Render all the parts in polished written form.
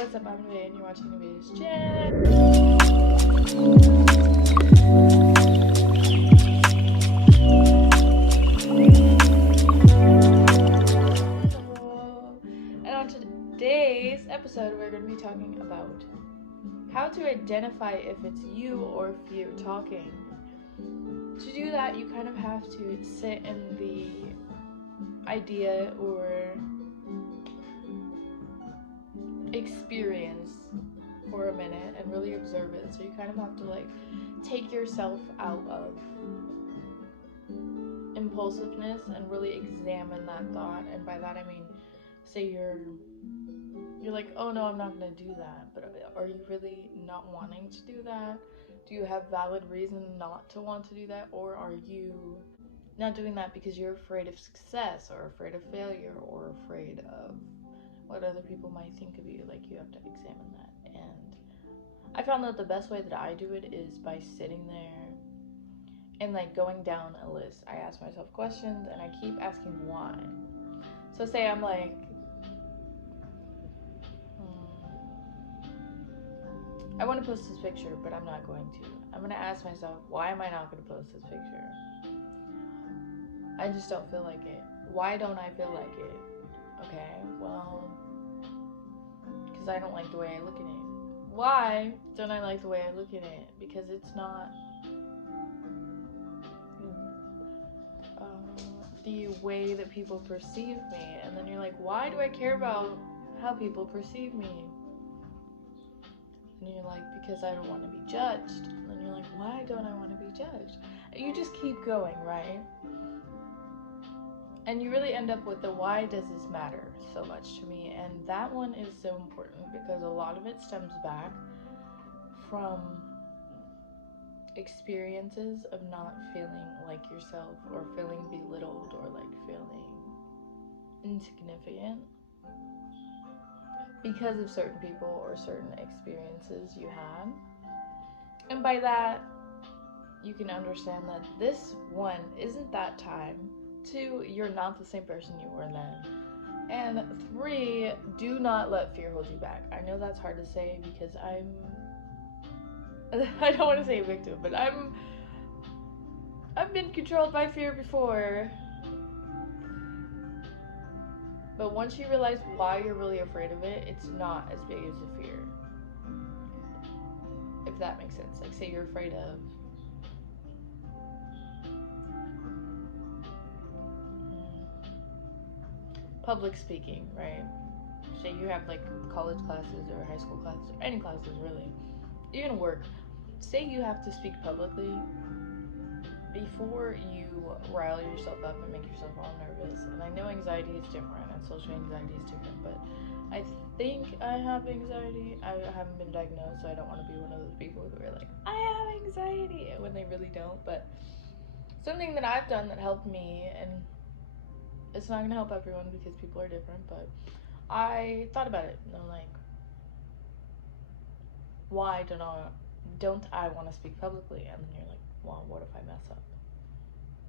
What's up, I'm Nuvea and you're watching Nuvea's Jen. And on today's episode, we're going to be talking about how to identify if it's you or if you're talking. To do that, you kind of have to sit in the idea or experience for a minute and really observe it. So you kind of have to take yourself out of impulsiveness and really examine that thought. And by that I mean, say you're like, oh no, I'm not gonna do that, but are you really not wanting to do that? Do you have valid reason not to want to do that? Or are you not doing that because you're afraid of success or afraid of failure or afraid of what other people might think of you? Like, you have to examine that. And I found that the best way that I do it is by sitting there and going down a list. I ask myself questions and I keep asking why. So say I'm like, I want to post this picture, but I'm not going to. I'm going to ask myself, why am I not going to post this picture? I just don't feel like it. Why don't I feel like it? Okay, well, because I don't like the way I look at it. Why don't I like the way I look at it? Because it's not the way that people perceive me. And then you're like, why do I care about how people perceive me? And you're like, because I don't want to be judged. And then you're like, why don't I want to be judged? And you just keep going, right? And you really end up with the why does this matter so much to me? And that one is so important because a lot of it stems back from experiences of not feeling like yourself, or feeling belittled, or feeling insignificant because of certain people or certain experiences you had. And by that, you can understand that this, one, isn't that time. Two, you're not the same person you were then. And three, do not let fear hold you back. I know that's hard to say because I don't want to say a victim, but I've been controlled by fear before. But once you realize why you're really afraid of it, it's not as big as a fear. If that makes sense. Like, say you're afraid of public speaking, right? Say you have college classes or high school classes, or any classes really, even work. Say you have to speak publicly. Before you rile yourself up and make yourself all nervous, and I know anxiety is different and social anxiety is different, but I think I have anxiety. I haven't been diagnosed, so I don't want to be one of those people who are like, I have anxiety, when they really don't. But something that I've done that helped me, and it's not going to help everyone because people are different, but I thought about it, and I'm like, why don't I want to speak publicly? And then you're like, well, what if I mess up?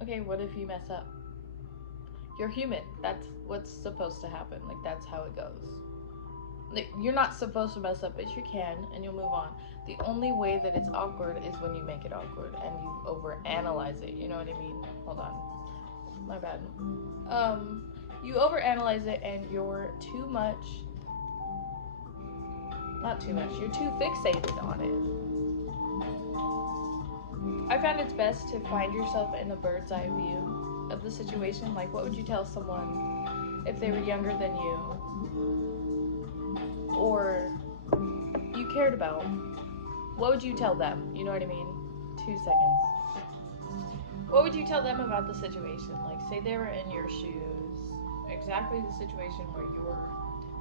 Okay, what if you mess up? You're human. That's what's supposed to happen. That's how it goes. You're not supposed to mess up, but you can, and you'll move on. The only way that it's awkward is when you make it awkward and you overanalyze it. You know what I mean? Hold on. My bad. You overanalyze it and you're too much. Not too much. You're too fixated on it. I found it's best to find yourself in a bird's eye view of the situation. Like, what would you tell someone if they were younger than you, or you cared about? What would you tell them? You know what I mean? 2 seconds. What would you tell them about the situation? Like, say they were in your shoes, exactly the situation where you're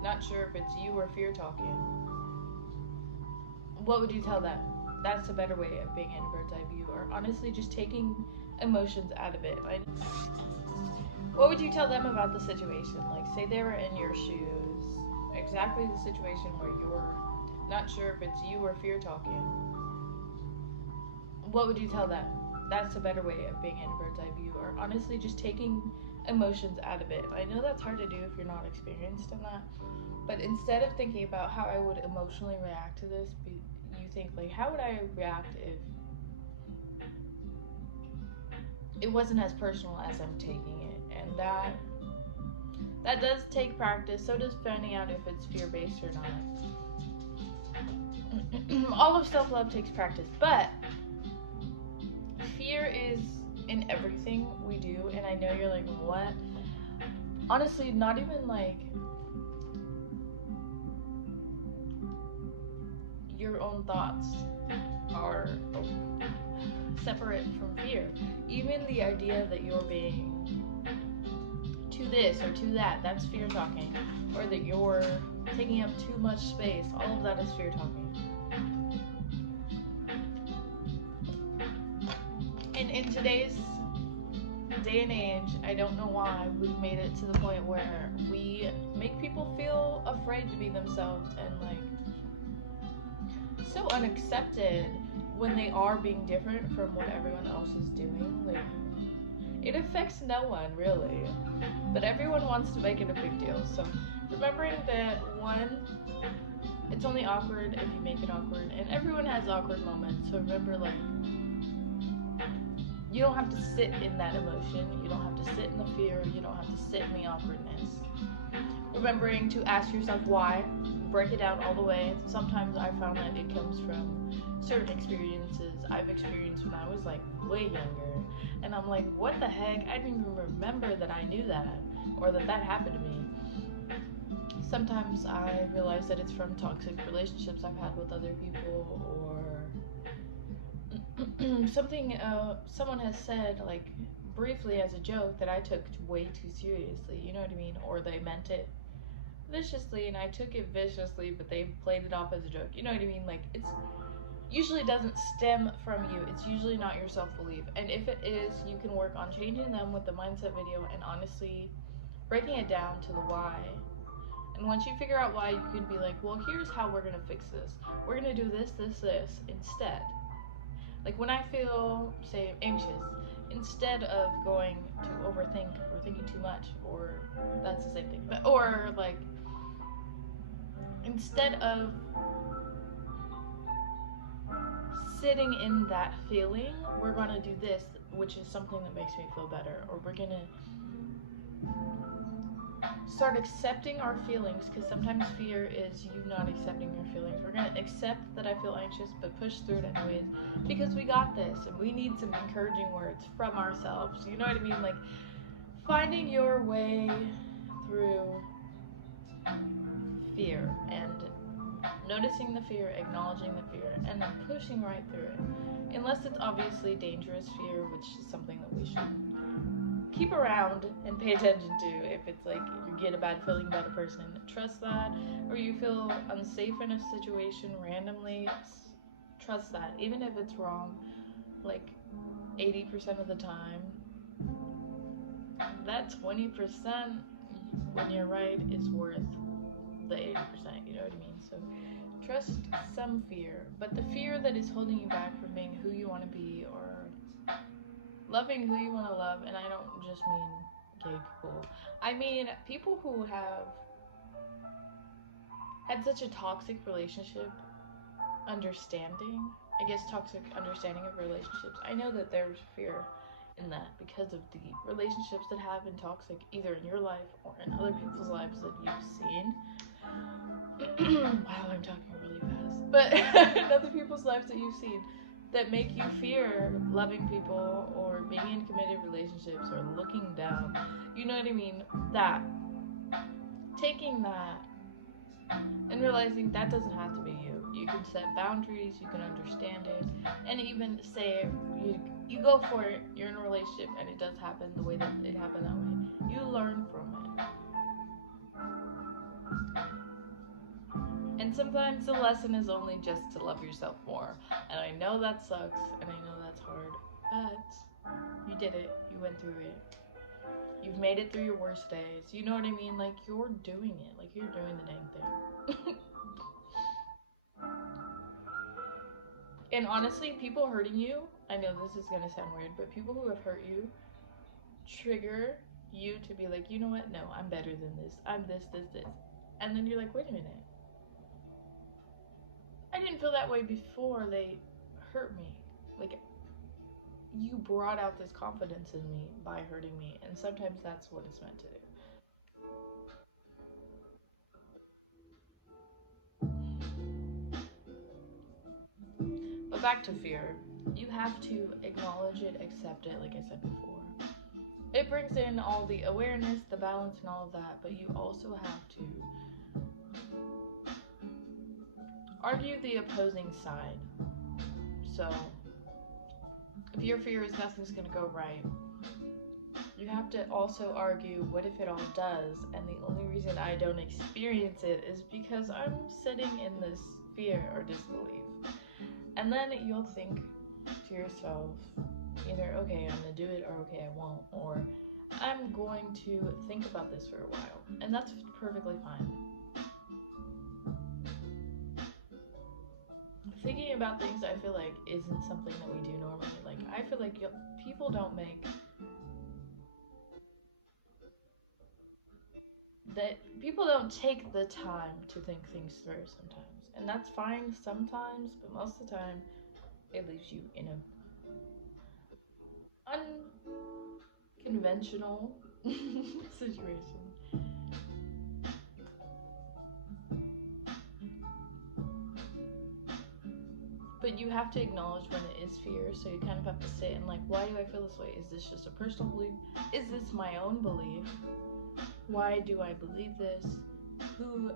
not sure if it's you or fear talking. What would you tell them? That's a better way of being in a bird's eye view, or honestly just taking emotions out of it. What would you tell them about the situation? Like, say they were in your shoes, exactly the situation where you're not sure if it's you or fear talking. What would you tell them? That's a better way of being in a bird's eye view, or honestly just taking emotions out of it. I know that's hard to do if you're not experienced in that, but instead of thinking about how I would emotionally react to this, you think like, how would I react if it wasn't as personal as I'm taking it? And that does take practice. So does finding out if it's fear-based or not. All of self-love takes practice, but fear is in everything we do. And I know you're like, what? Honestly, not even like your own thoughts are separate from fear. Even the idea that you're being to this or to that, that's fear talking. Or that you're taking up too much space, all of that is fear talking. And in today's day and age, I don't know why we've made it to the point where we make people feel afraid to be themselves and like so unaccepted when they are being different from what everyone else is doing. Like, it affects no one really, but everyone wants to make it a big deal. So remembering that, one, it's only awkward if you make it awkward, and everyone has awkward moments. So remember, like, you don't have to sit in that emotion, you don't have to sit in the fear, you don't have to sit in the awkwardness. Remembering to ask yourself why, break it down all the way. Sometimes I found that it comes from certain experiences I've experienced when I was like way younger, and I'm like, what the heck, I didn't even remember that I knew that, or that happened to me. Sometimes I realize that it's from toxic relationships I've had with other people, or something someone has said like briefly as a joke that I took way too seriously, you know what I mean? Or they meant it viciously and I took it viciously, but they played it off as a joke, you know what I mean? Like, it's usually doesn't stem from you. It's usually not your self-belief, and if it is, you can work on changing them with the mindset video and honestly breaking it down to the why. And once you figure out why, you can be like, well, here's how we're gonna fix this. We're gonna do this, this, this instead. Like, when I feel, say, anxious, instead of going to overthink or thinking too much, or that's the same thing, but, or like, instead of sitting in that feeling, we're gonna do this, which is something that makes me feel better. Or we're gonna start accepting our feelings, because sometimes fear is you not accepting your feelings. We're gonna accept that I feel anxious, but push through it anyways, because we got this, and we need some encouraging words from ourselves. You know what I mean? Like, finding your way through fear and noticing the fear, acknowledging the fear, and then pushing right through it. Unless it's obviously dangerous fear, which is something that we should keep around and pay attention to. If it's like you get a bad feeling about a person, trust that. Or you feel unsafe in a situation randomly, trust that. Even if it's wrong, like 80% of the time, that 20% when you're right is worth the 80%, you know what I mean? So trust some fear, but the fear that is holding you back from being who you want to be or loving who you want to love, and I don't just mean gay people, I mean people who have had such a toxic relationship understanding, I guess toxic understanding of relationships. I know that there's fear in that because of the relationships that have been toxic either in your life or in other people's lives that you've seen. Wow, I'm talking really fast. But in other people's lives that you've seen that make you fear loving people or being in committed relationships or looking down. You know what I mean? That. Taking that and realizing that doesn't have to be you. You can set boundaries, you can understand it, and even say you go for it, you're in a relationship and it does happen the way that it happened that way. You learn from it. And sometimes the lesson is only just to love yourself more. And I know that sucks, and I know that's hard, but you did it. You went through it. You've made it through your worst days. You know what I mean? Like, you're doing it. Like, you're doing the dang thing. And honestly, people hurting you, I know this is gonna sound weird, but people who have hurt you trigger you to be like, you know what? No, I'm better than this. I'm this. And then you're like, wait a minute. I didn't feel that way before they hurt me. Like, you brought out this confidence in me by hurting me, and sometimes that's what it's meant to do. But back to fear. You have to acknowledge it, accept it, like I said before. It brings in all the awareness, the balance, and all of that, but you also have to argue the opposing side. So, if your fear is nothing's gonna go right, you have to also argue, what if it all does? And the only reason I don't experience it is because I'm sitting in this fear or disbelief. And then you'll think to yourself, either, okay, I'm gonna do it, or okay, I won't, or I'm going to think about this for a while. And that's perfectly fine. Thinking about things, I feel like, isn't something that we do normally. Like, I feel like people don't make that, people don't take the time to think things through sometimes, and that's fine sometimes, but most of the time it leaves you in a unconventional situation. But you have to acknowledge when it is fear, so you kind of have to sit and like, why do I feel this way? Is this just a personal belief? Is this my own belief? Why do I believe this? Who,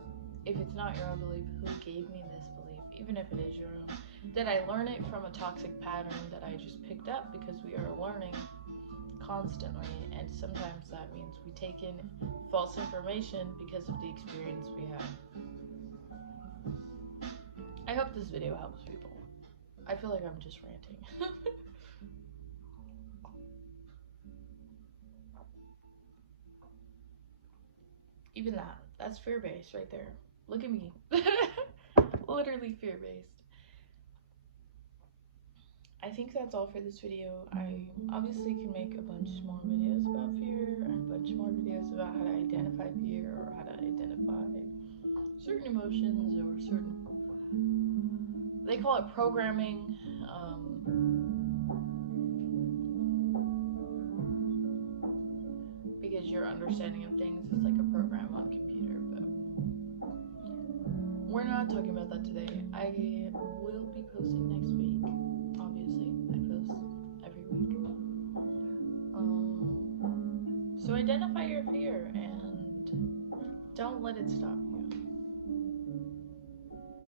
if it's not your own belief, who gave me this belief? Even if it is your own. Did I learn it from a toxic pattern that I just picked up? Because we are learning constantly, and sometimes that means we take in false information because of the experience we have. I hope this video helps people. I feel like I'm just ranting. Even that's fear-based right there. Look at me. Literally fear-based. I think that's all for this video. I obviously can make a bunch more videos about fear, and a bunch more videos about how to identify fear, or how to identify certain emotions, or certain, they call it programming. Because your understanding of things is like a program on a computer, but we're not talking about that today. I will be posting next week. Obviously, I post every week. So identify your fear and don't let it stop